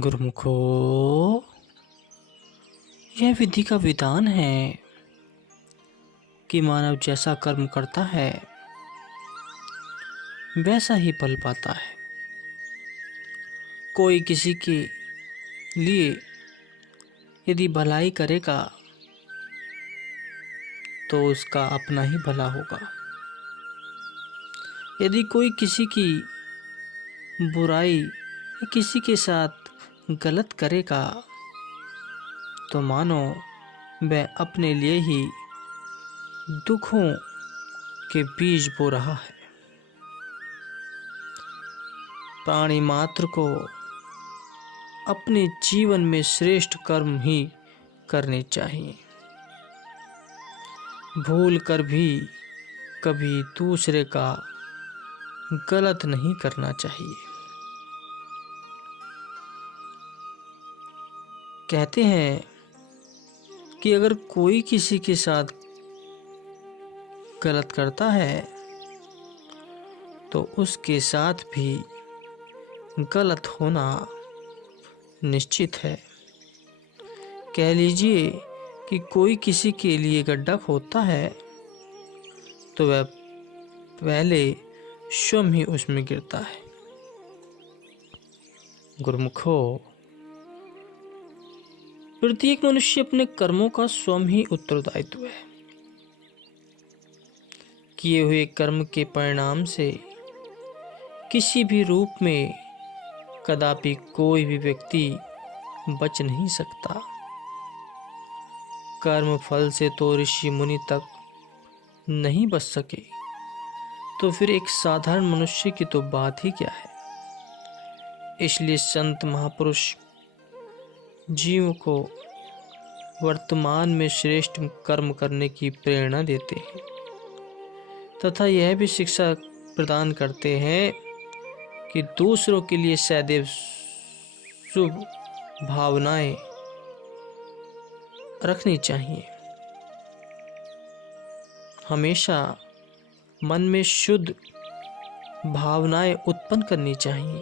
गुरुमुखो, यह विधि का विधान है कि मानव जैसा कर्म करता है वैसा ही फल पाता है। कोई किसी के लिए यदि भलाई करेगा तो उसका अपना ही भला होगा। यदि कोई किसी की बुराई या किसी के साथ गलत करेगा तो मानो वह अपने लिए ही दुखों के बीज बो रहा है। प्राणी मात्र को अपने जीवन में श्रेष्ठ कर्म ही करने चाहिए। भूल कर भी कभी दूसरे का गलत नहीं करना चाहिए। कहते हैं कि अगर कोई किसी के साथ गलत करता है तो उसके साथ भी गलत होना निश्चित है। कह लीजिए कि कोई किसी के लिए गड्ढा खोदता है तो वह पहले स्वयं ही उसमें गिरता है। गुरुमुखो, प्रत्येक मनुष्य अपने कर्मों का स्वयं ही उत्तरदायित्व है। किए हुए कर्म के परिणाम से किसी भी रूप में कदापि कोई भी व्यक्ति बच नहीं सकता। कर्म फल से तो ऋषि मुनि तक नहीं बच सके तो फिर एक साधारण मनुष्य की तो बात ही क्या है। इसलिए संत महापुरुष जीव को वर्तमान में श्रेष्ठ कर्म करने की प्रेरणा देते हैं तथा यह भी शिक्षा प्रदान करते हैं कि दूसरों के लिए सदैव शुभ भावनाएं रखनी चाहिए। हमेशा मन में शुद्ध भावनाएं उत्पन्न करनी चाहिए।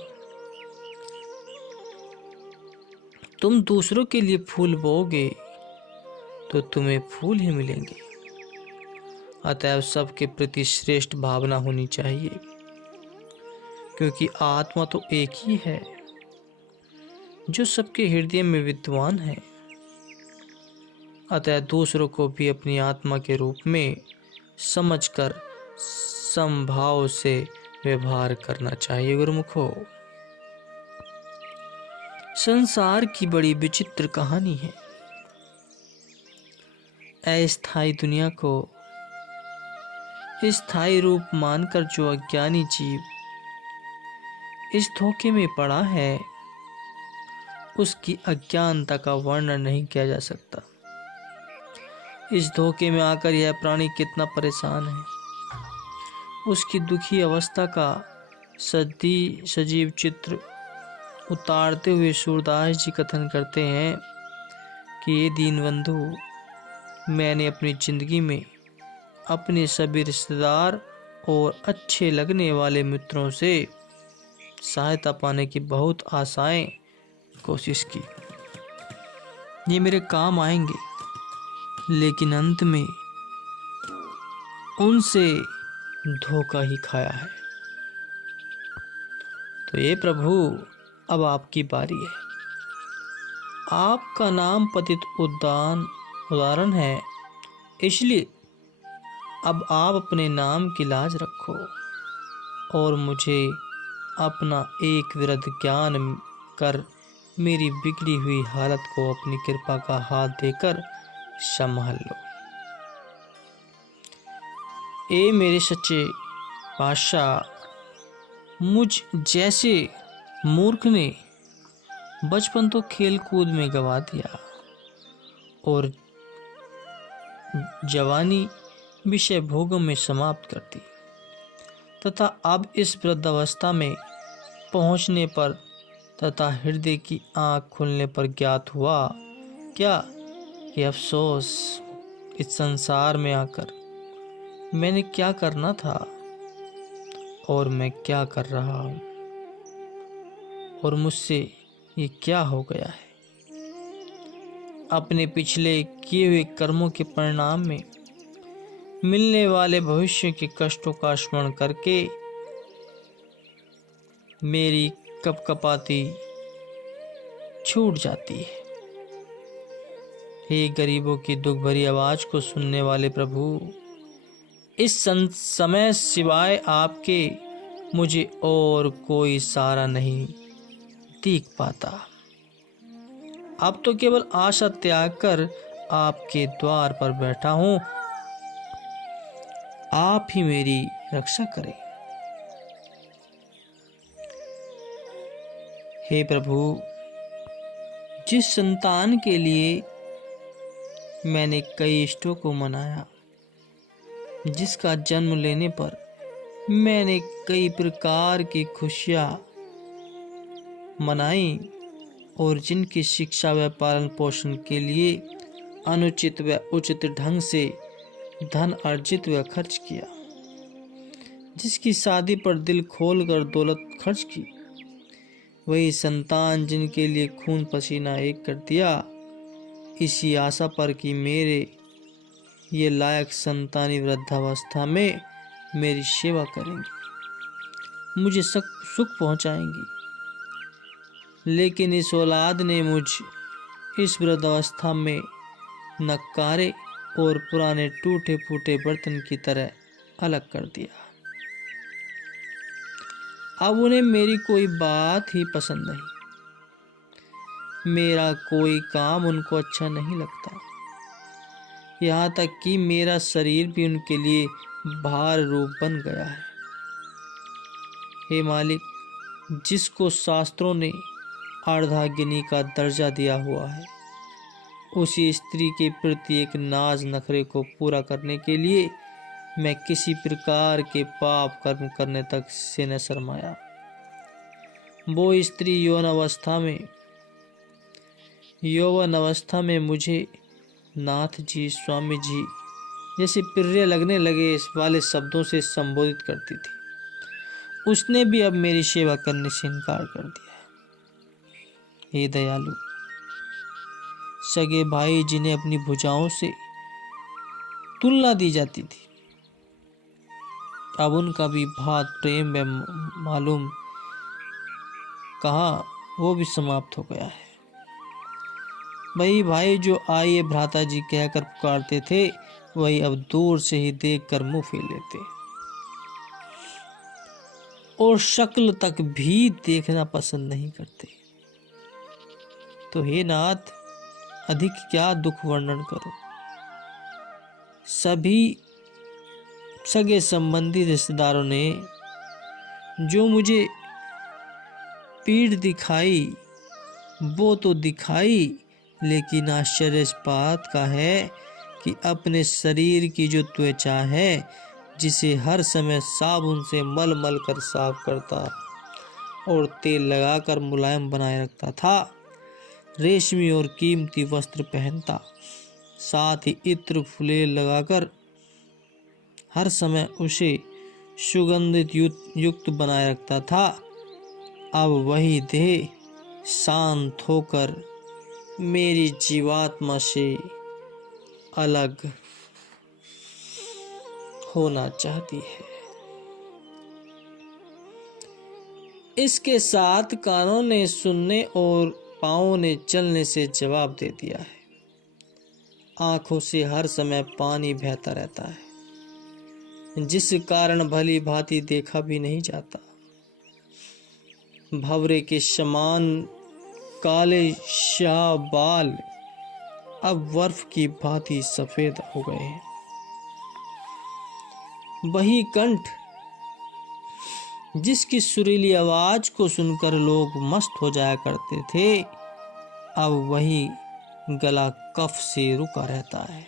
तुम दूसरों के लिए फूल बोओगे तो तुम्हें फूल ही मिलेंगे। अतएव सबके प्रति श्रेष्ठ भावना होनी चाहिए, क्योंकि आत्मा तो एक ही है जो सबके हृदय में विद्वान है। अतः दूसरों को भी अपनी आत्मा के रूप में समझकर समभाव से व्यवहार करना चाहिए। गुरुमुखो, संसार की बड़ी विचित्र कहानी है। अस्थायी दुनिया को स्थायी रूप मानकर जो अज्ञानी जीव इस धोखे में पड़ा है उसकी अज्ञानता का वर्णन नहीं किया जा सकता। इस धोखे में आकर यह प्राणी कितना परेशान है, उसकी दुखी अवस्था का सजीव चित्र उतारते हुए सूरदास जी कथन करते हैं कि ये दीनबंधु, मैंने अपनी जिंदगी में अपने सभी रिश्तेदार और अच्छे लगने वाले मित्रों से सहायता पाने की बहुत आशाएं कोशिश की। ये मेरे काम आएंगे, लेकिन अंत में उनसे धोखा ही खाया है। तो ये प्रभु, अब आपकी बारी है। आपका नाम पतित उदाहरण है, इसलिए अब आप अपने नाम की लाज रखो और मुझे अपना एक विरध ज्ञान कर मेरी बिगड़ी हुई हालत को अपनी कृपा का हाथ देकर संभाल लो। ए मेरे सच्चे पातशाह, मुझ जैसे मूर्ख ने बचपन तो खेल कूद में गवा दिया और जवानी विषय भोगों में समाप्त कर दी, तथा अब इस वृद्धावस्था में पहुंचने पर तथा हृदय की आंख खुलने पर ज्ञात हुआ क्या कि अफसोस, इस संसार में आकर मैंने क्या करना था और मैं क्या कर रहा हूँ, और मुझसे ये क्या हो गया है? अपने पिछले किए हुए कर्मों के परिणाम में मिलने वाले भविष्य के कष्टों का स्मरण करके मेरी कपकपाती छूट जाती है। हे गरीबों की दुख भरी आवाज को सुनने वाले प्रभु, इस समय सिवाय आपके मुझे और कोई सहारा नहीं दिख पाता। अब तो केवल आशा त्याग कर आपके द्वार पर बैठा हूं। आप ही मेरी रक्षा करें। हे प्रभु, जिस संतान के लिए मैंने कई इष्टों को मनाया, जिसका जन्म लेने पर मैंने कई प्रकार की खुशियां मनाई और जिनकी शिक्षा व पालन पोषण के लिए अनुचित व उचित ढंग से धन अर्जित व खर्च किया, जिसकी शादी पर दिल खोल कर दौलत खर्च की, वही संतान जिनके लिए खून पसीना एक कर दिया, इसी आशा पर कि मेरे ये लायक संतानी वृद्धावस्था में मेरी सेवा करेंगे, मुझे सुख पहुंचाएंगी। लेकिन इस औलाद ने मुझ इस वृद्धावस्था में नकारे और पुराने टूटे फूटे बर्तन की तरह अलग कर दिया। अब उन्हें मेरी कोई बात ही पसंद नहीं, मेरा कोई काम उनको अच्छा नहीं लगता, यहाँ तक कि मेरा शरीर भी उनके लिए भार रूप बन गया है। हे मालिक, जिसको शास्त्रों ने अर्धांगिनी का दर्जा दिया हुआ है, उसी स्त्री के प्रति एक नाज नखरे को पूरा करने के लिए मैं किसी प्रकार के पाप कर्म करने तक से न शर्माया। वो स्त्री यौवन अवस्था में मुझे नाथ जी, स्वामी जी जैसे प्रिय लगने लगे वाले शब्दों से संबोधित करती थी। उसने भी अब मेरी सेवा करने से इनकार कर दिया है। हे दयालु, सगे भाई जिन्हें अपनी भुजाओं से तुलना दी जाती थी, अब उनका भी भात प्रेम में मालूम कहाँ, वो भी समाप्त हो गया है। वही भाई जो आइए भ्राता जी कहकर पुकारते थे, वही अब दूर से ही देखकर मुंह फेर लेते और शक्ल तक भी देखना पसंद नहीं करते। तो हे नाथ, अधिक क्या दुख वर्णन करो। सभी सगे संबंधी रिश्तेदारों ने जो मुझे पीठ दिखाई वो तो दिखाई, लेकिन आश्चर्य इस बात का है कि अपने शरीर की जो त्वचा है, जिसे हर समय साबुन से मल मल कर साफ करता और तेल लगाकर मुलायम बनाए रखता था, रेशमी और कीमती वस्त्र पहनता, साथ ही इत्र फुलेल लगाकर हर समय उसे सुगंधित युक्त बनाए रखता था, अब वही देह शांत होकर मेरी जीवात्मा से अलग होना चाहती है। इसके साथ कानों ने सुनने और पांवों ने चलने से जवाब दे दिया है। आंखों से हर समय पानी बहता रहता है, जिस कारण भली भांति देखा भी नहीं जाता। भंवरे के समान काले शाह बाल अब बर्फ की भांति सफेद हो गए हैं। वही कंठ जिसकी सुरीली आवाज को सुनकर लोग मस्त हो जाया करते थे, अब वही गला कफ से रुका रहता है।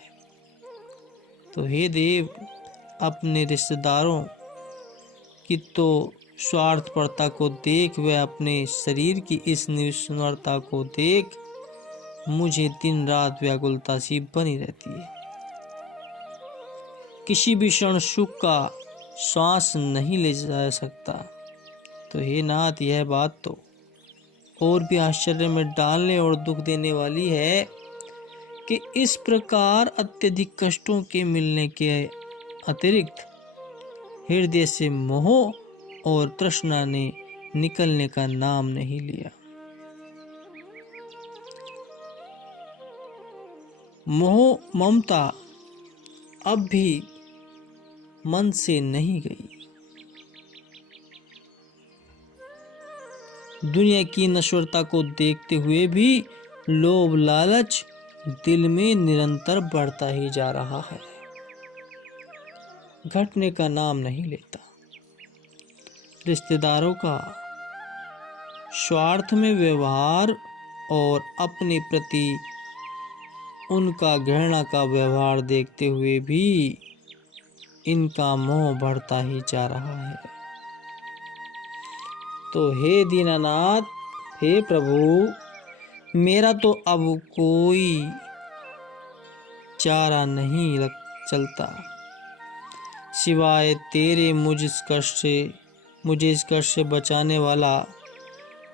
तो हे देव, अपने रिश्तेदारों की तो स्वार्थपरता को देख व अपने शरीर की इस निस्वार्थता को देख मुझे दिन रात व्याकुलता सी बनी रहती है। किसी भी क्षण सुख का श्वास नहीं ले जा सकता। तो हे नाथ, यह बात तो और भी आश्चर्य में डालने और दुख देने वाली है कि इस प्रकार अत्यधिक कष्टों के मिलने के अतिरिक्त हृदय से मोह और तृष्णा ने निकलने का नाम नहीं लिया। मोह ममता अब भी मन से नहीं गई। दुनिया की नश्वरता को देखते हुए भी लोभ लालच दिल में निरंतर बढ़ता ही जा रहा है, घटने का नाम नहीं लेता। रिश्तेदारों का स्वार्थ में व्यवहार और अपने प्रति उनका घृणा का व्यवहार देखते हुए भी इनका मोह बढ़ता ही जा रहा है। तो हे दीनानाथ, हे प्रभु, मेरा तो अब कोई चारा नहीं चलता सिवाय तेरे। मुझे इस कष्ट से बचाने वाला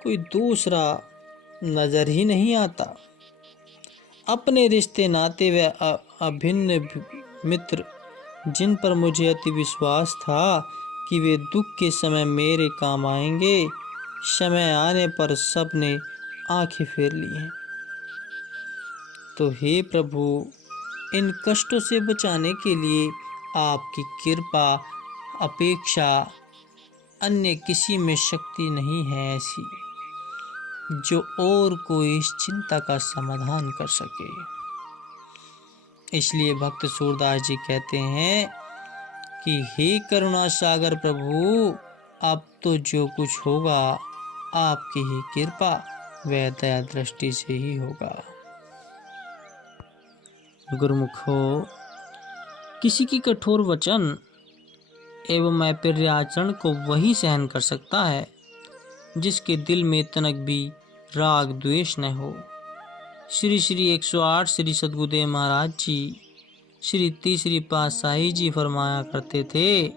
कोई दूसरा नजर ही नहीं आता। अपने रिश्ते नाते व अभिन्न मित्र जिन पर मुझे अति विश्वास था कि वे दुख के समय मेरे काम आएंगे, समय आने पर सब ने आंखें फेर ली हैं। तो हे प्रभु, इन कष्टों से बचाने के लिए आपकी कृपा अपेक्षा अन्य किसी में शक्ति नहीं है ऐसी जो और कोई इस चिंता का समाधान कर सके। इसलिए भक्त सूरदास जी कहते हैं कि हे करुणा सागर प्रभु, अब तो जो कुछ होगा आपकी ही कृपा व दया दृष्टि से ही होगा। गुरुमुखो, किसी की कठोर वचन एवं अप्रिय आचरण को वही सहन कर सकता है जिसके दिल में तनक भी राग द्वेष न हो। श्री 108 श्री सद्गुरुदेव महाराज जी श्री तीसरी पातशाही जी फरमाया करते थे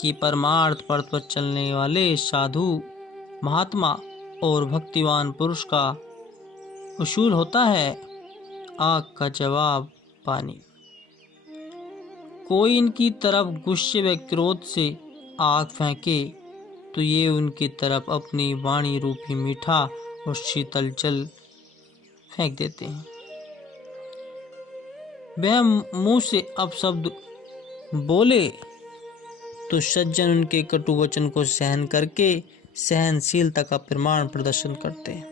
कि परमार्थ पथ पर चलने वाले साधु महात्मा और भक्तिवान पुरुष का उसूल होता है आग का जवाब पानी। कोई इनकी तरफ गुस्से व क्रोध से आग फेंके तो ये उनकी तरफ अपनी वाणी रूपी मीठा और शीतल जल फेंक देते हैं। वह मुंह से अपशब्द बोले तो सज्जन उनके कटु वचन को सहन करके सहनशीलता का प्रमाण प्रदर्शन करते हैं।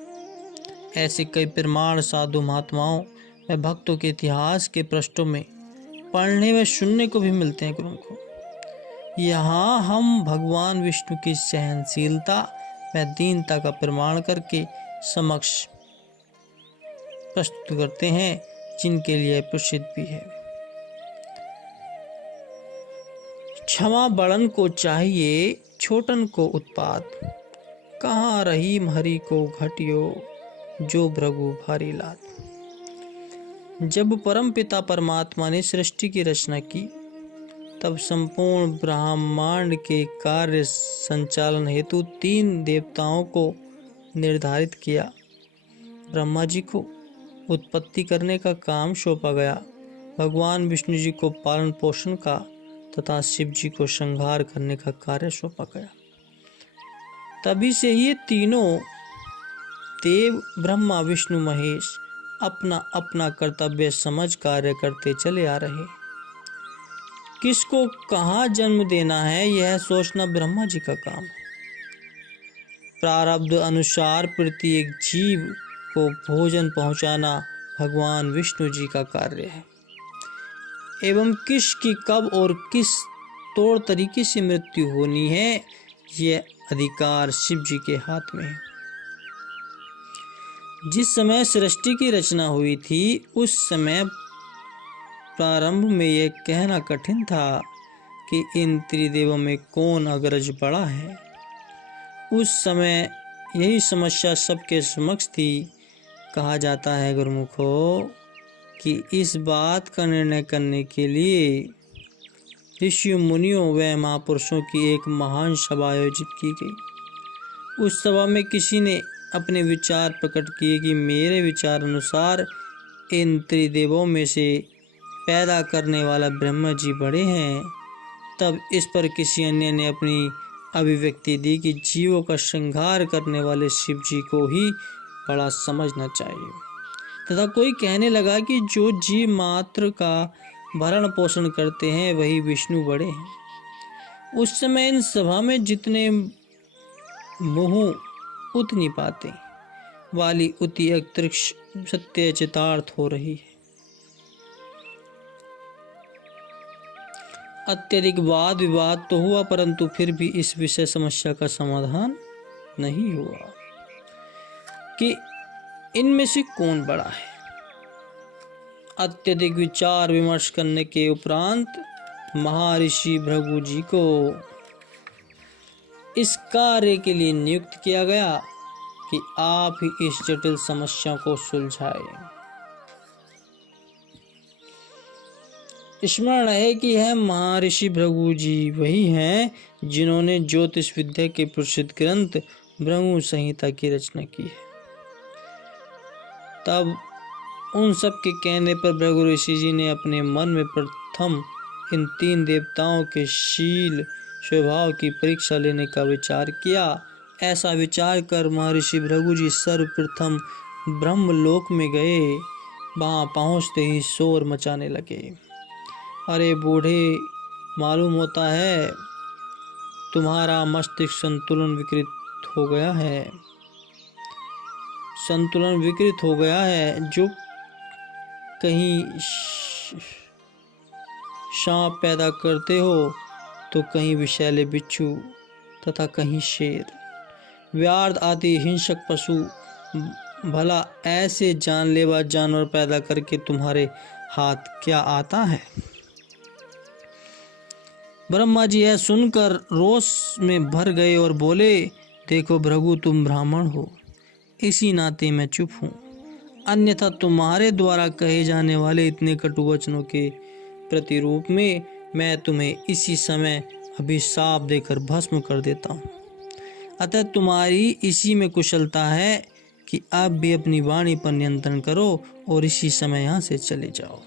ऐसे कई प्रमाण साधु महात्माओं व भक्तों के इतिहास के पृष्ठों में पढ़ने व सुनने को भी मिलते हैं। गुरु को यहाँ हम भगवान विष्णु की सहनशीलता व दीनता का प्रमाण करके समक्ष प्रस्तुत करते हैं, जिनके लिए प्रसिद्ध भी है। क्षमा बड़न को चाहिए छोटन को उत्पात, कहाँ रहीम हरि को घटियो जो भृगु भारी लात। जब परम पिता परमात्मा ने सृष्टि की रचना की तब संपूर्ण ब्रह्मांड के कार्य संचालन हेतु 3 देवताओं को निर्धारित किया। ब्रह्मा जी को उत्पत्ति करने का काम सौंपा गया, भगवान विष्णु जी को पालन पोषण का तथा शिव जी को संहार करने का कार्य सौंपा गया। तभी से ये तीनों देव ब्रह्मा विष्णु महेश अपना अपना कर्तव्य समझ कार्य करते चले आ रहे। किसको कहाँ जन्म देना है यह सोचना ब्रह्मा जी का काम है। प्रारब्ध अनुसार प्रत्येक जीव को भोजन पहुंचाना भगवान विष्णु जी का कार्य है एवं किसकी कब और किस तौर तरीके से मृत्यु होनी है यह अधिकार शिव जी के हाथ में है। जिस समय सृष्टि की रचना हुई थी उस समय प्रारंभ में यह कहना कठिन था कि इन त्रिदेवों में कौन अग्रज बड़ा है। उस समय यही समस्या सबके समक्ष थी। कहा जाता है गुरुमुखो कि इस बात का निर्णय करने के लिए ऋषियों मुनियों व महापुरुषों की एक महान सभा आयोजित की गई। उस सभा में किसी ने अपने विचार प्रकट किए कि मेरे विचार अनुसार इन त्रिदेवों में से पैदा करने वाला ब्रह्मा जी बड़े हैं। तब इस पर किसी अन्य ने अपनी अभिव्यक्ति दी कि जीवों का श्रृंगार करने वाले शिव जी को ही बड़ा समझना चाहिए, तथा कोई कहने लगा कि जो जीव मात्र का भरण पोषण करते हैं वही विष्णु बड़े हैं। उस समय इन सभा में जितने मुँह उतनी बातें वाली उति अंतरिक्ष सत्य चितार्थ हो रही है। अत्यधिक वाद विवाद तो हुआ, परंतु फिर भी इस विषय समस्या का समाधान नहीं हुआ कि इनमें से कौन बड़ा है। अत्यधिक विचार विमर्श करने के उपरांत महर्षि भृगु जी को इस कार्य के लिए नियुक्त किया गया कि आप ही इस जटिल समस्या को सुलझाएं। स्मरण है कि यह महर्षि भृगु जी वही हैं जिन्होंने ज्योतिष विद्या के प्रसिद्ध ग्रंथ भृगु संहिता की रचना की है। तब उन सब के कहने पर भृगु ऋषि जी ने अपने मन में प्रथम इन तीन देवताओं के शील स्वभाव की परीक्षा लेने का विचार किया। ऐसा विचार कर महर्षि भृगु जी सर्वप्रथम ब्रह्मलोक में गए। वहां पहुंचते ही शोर मचाने लगे। अरे बूढ़े, मालूम होता है तुम्हारा मस्तिष्क संतुलन विकृत हो गया है। जो कहीं सांप पैदा करते हो तो कहीं विषैले बिच्छू तथा कहीं शेर, व्याध आदि हिंसक पशु। भला ऐसे जानलेवा जानवर पैदा करके तुम्हारे हाथ क्या आता है? ब्रह्मा जी यह सुनकर रोष में भर गए और बोले, देखो भृगु, तुम ब्राह्मण हो, इसी नाते मैं चुप हूँ, अन्यथा तुम्हारे द्वारा कहे जाने वाले इतने कटु वचनों के प्रतिरूप में मैं तुम्हें इसी समय अभिशाप देकर भस्म कर देता हूँ। अतः तुम्हारी इसी में कुशलता है कि अब भी अपनी वाणी पर नियंत्रण करो और इसी समय यहाँ से चले जाओ।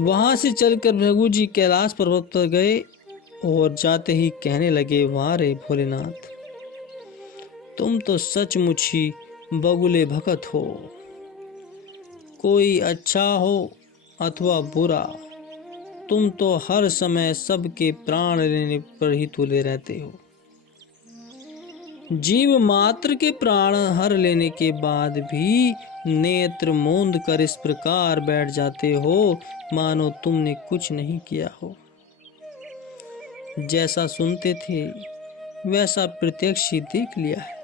वहां से चलकर भृगु जी कैलाश पर्वत पर गए और जाते ही कहने लगे, वाह रे भोलेनाथ, तुम तो सचमुच ही बगुले भगत हो। कोई अच्छा हो अथवा बुरा, तुम तो हर समय सबके प्राण लेने पर ही तुले रहते हो। जीव मात्र के प्राण हर लेने के बाद भी नेत्र मूंद कर इस प्रकार बैठ जाते हो मानो तुमने कुछ नहीं किया हो। जैसा सुनते थे वैसा प्रत्यक्ष ही देख लिया है।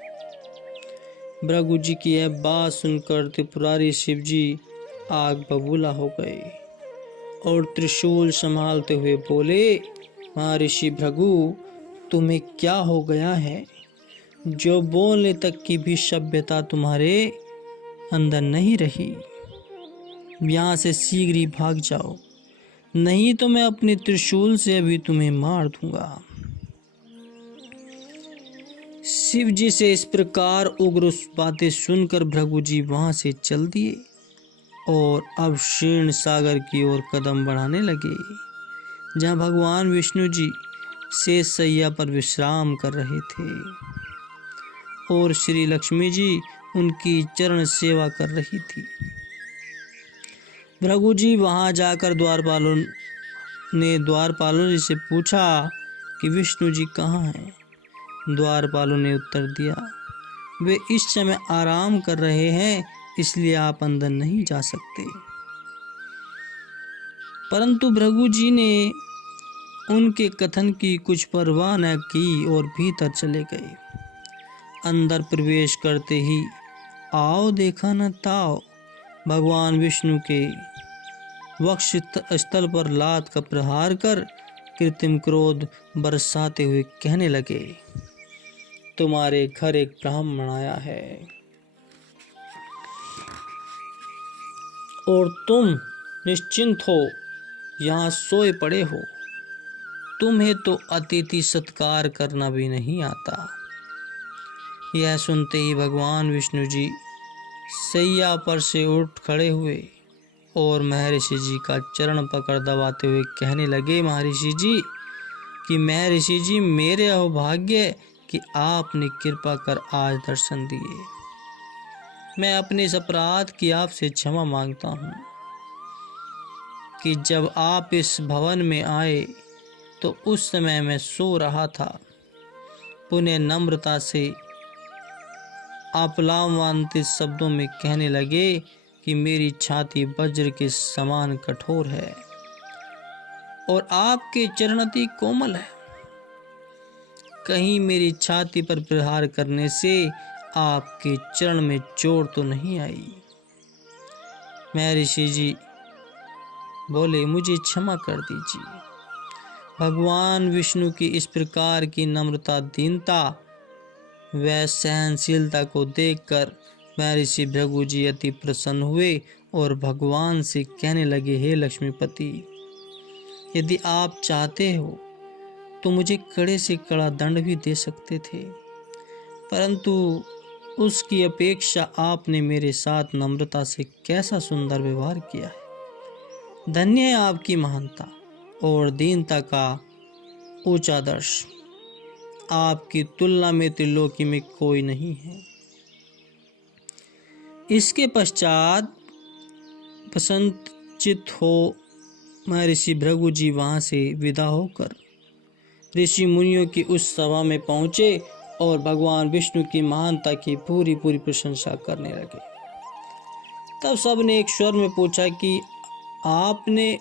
भृगु जी की यह बात सुनकर त्रिपुरारी शिव जी आग बबूला हो गए और त्रिशूल संभालते हुए बोले, महर्षि भृगु, तुम्हें क्या हो गया है जो बोलने तक की भी सभ्यता तुम्हारे अंदर नहीं रही? यहाँ से शीघ्र ही भाग जाओ, नहीं तो मैं अपने त्रिशूल से अभी तुम्हें मार दूंगा। शिव जी से इस प्रकार उग्र बातें सुनकर भृगु जी वहां से चल दिए और अब क्षीण सागर की ओर कदम बढ़ाने लगे, जहां भगवान विष्णु जी शेष सैया पर विश्राम कर रहे थे और श्री लक्ष्मी जी उनकी चरण सेवा कर रही थी। भृगु जी वहां जाकर द्वारपालों से पूछा कि विष्णु जी कहाँ हैं? द्वारपालों ने उत्तर दिया, वे इस समय आराम कर रहे हैं, इसलिए आप अंदर नहीं जा सकते। परंतु भृगु जी ने उनके कथन की कुछ परवाह न की और भीतर चले गए। अंदर प्रवेश करते ही आओ देखा न ताओ, भगवान विष्णु के वक्ष स्थल पर लात का प्रहार कर कृत्रिम क्रोध बरसाते हुए कहने लगे, तुम्हारे घर एक ब्राह्मण आया है और तुम निश्चिंत हो यहाँ सोए पड़े हो। तुम्हें तो अतिथि सत्कार करना भी नहीं आता। यह सुनते ही भगवान विष्णु जी सैया पर से उठ खड़े हुए और महर्षि जी का चरण पकड़ दबाते हुए कहने लगे, महर्षि जी कि महर्षि जी, मेरे अहोभाग्य कि आपने कृपा कर आज दर्शन दिए। मैं अपने इस अपराध की आपसे क्षमा मांगता हूँ कि जब आप इस भवन में आए तो उस समय मैं सो रहा था। पुनः नम्रता से आप्लावान्वित शब्दों में कहने लगे कि मेरी छाती वज्र के समान कठोर है और आपके चरण अति कोमल है। कहीं मेरी छाती पर प्रहार करने से आपके चरण में चोट तो नहीं आई। महर्षि जी बोले, मुझे क्षमा कर दीजिए। भगवान विष्णु की इस प्रकार की नम्रता, दीनता व सहनशीलता को देखकर महर्षि भृगु जी अति प्रसन्न हुए और भगवान से कहने लगे, हे लक्ष्मीपति, यदि आप चाहते हो तो मुझे कड़े से कड़ा दंड भी दे सकते थे, परंतु उसकी अपेक्षा आपने मेरे साथ नम्रता से कैसा सुंदर व्यवहार किया है। धन्य है आपकी महानता और दीनता का ऊंचा आदर्श। आपकी तुलना में त्रिलोकी में कोई नहीं है। इसके पश्चात प्रसन्नचित्त हो महर्षि भृगु जी वहां से विदा होकर ऋषि मुनियों की उस सभा में पहुंचे और भगवान विष्णु की महानता की पूरी प्रशंसा करने लगे। तब सबने एक स्वर में पूछा कि आपने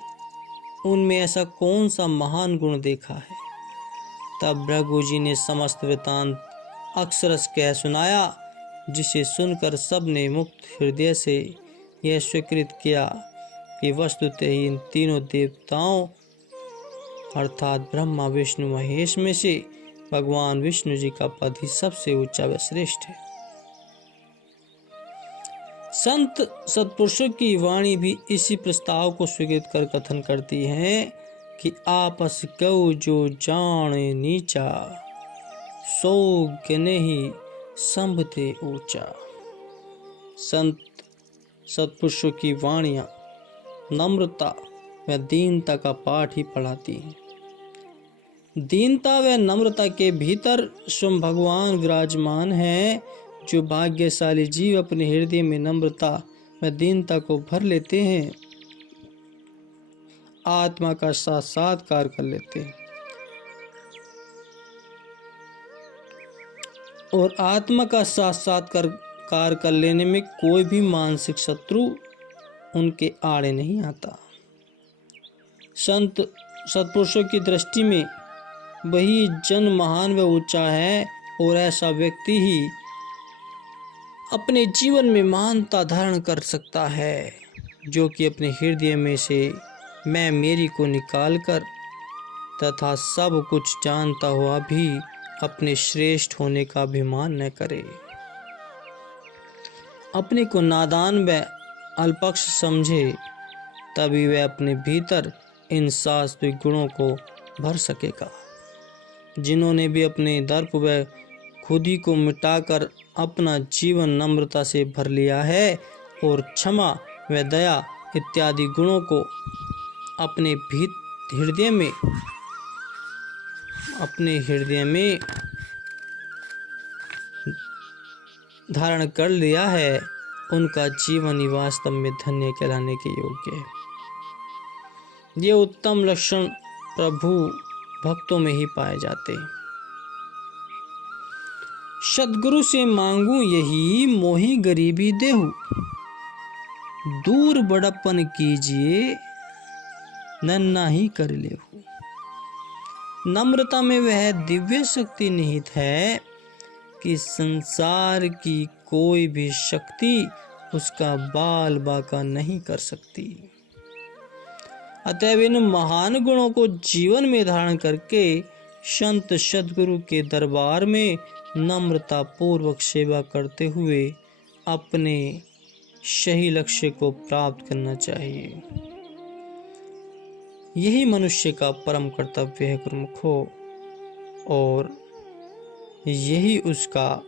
उनमें ऐसा कौन सा महान गुण देखा है। तब भृगु जी ने समस्त वृत्तांत अक्षरश कह सुनाया, जिसे सुनकर सबने मुक्त हृदय से यह स्वीकृत किया कि वस्तुतः ही इन तीनों देवताओं अर्थात ब्रह्मा विष्णु महेश में से भगवान विष्णु जी का पद ही सबसे ऊंचा व श्रेष्ठ है। संत सत्पुरुषों की वाणी भी इसी प्रस्ताव को स्वीकृत कर कथन करती है कि आपस कऊ जो जाने नीचा, सो नहीं संभते ऊंचा। संत सत्पुरुषों की वाणियां नम्रता व दीनता का पाठ ही पढ़ाती हैं। दीनता व नम्रता के भीतर स्वयं भगवान विराजमान हैं। जो भाग्यशाली जीव अपने हृदय में नम्रता व दीनता को भर लेते हैं, आत्मा का साक्षात्कार कर लेते हैं और आत्मा का साक्षात्कार कर लेने में कोई भी मानसिक शत्रु उनके आड़े नहीं आता। संत सत्पुरुषों की दृष्टि में वही जन महान व ऊंचा है और ऐसा व्यक्ति ही अपने जीवन में महानता धारण कर सकता है, जो कि अपने हृदय में से मैं मेरी को निकालकर तथा सब कुछ जानता हुआ भी अपने श्रेष्ठ होने का अभिमान न करे, अपने को नादान व अल्पक्ष समझे, तभी वह अपने भीतर इन सात्विक गुणों को भर सकेगा। जिन्होंने भी अपने दर्प व खुदी को मिटाकर अपना जीवन नम्रता से भर लिया है और क्षमा व दया इत्यादि गुणों को अपने हृदय में धारण कर लिया है, उनका जीवन ही वास्तव में धन्य कहलाने के योग्य है। ये उत्तम लक्षण प्रभु भक्तों में ही पाए जाते हैं। सद्गुरु से मांगू यही, मोहि गरीबी देहु, दूर बड़प्पन कीजिए, नन्ना ही कर लेहु। नम्रता में वह दिव्य शक्ति निहित है कि संसार की कोई भी शक्ति उसका बाल बाका नहीं कर सकती। अतएव इन महान गुणों को जीवन में धारण करके संत सद्गुरु के दरबार में नम्रता पूर्वक सेवा करते हुए अपने सही लक्ष्य को प्राप्त करना चाहिए। यही मनुष्य का परम कर्तव्य है गुरुमुखो, और यही उसका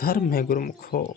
धर्म है गुरुमुखो।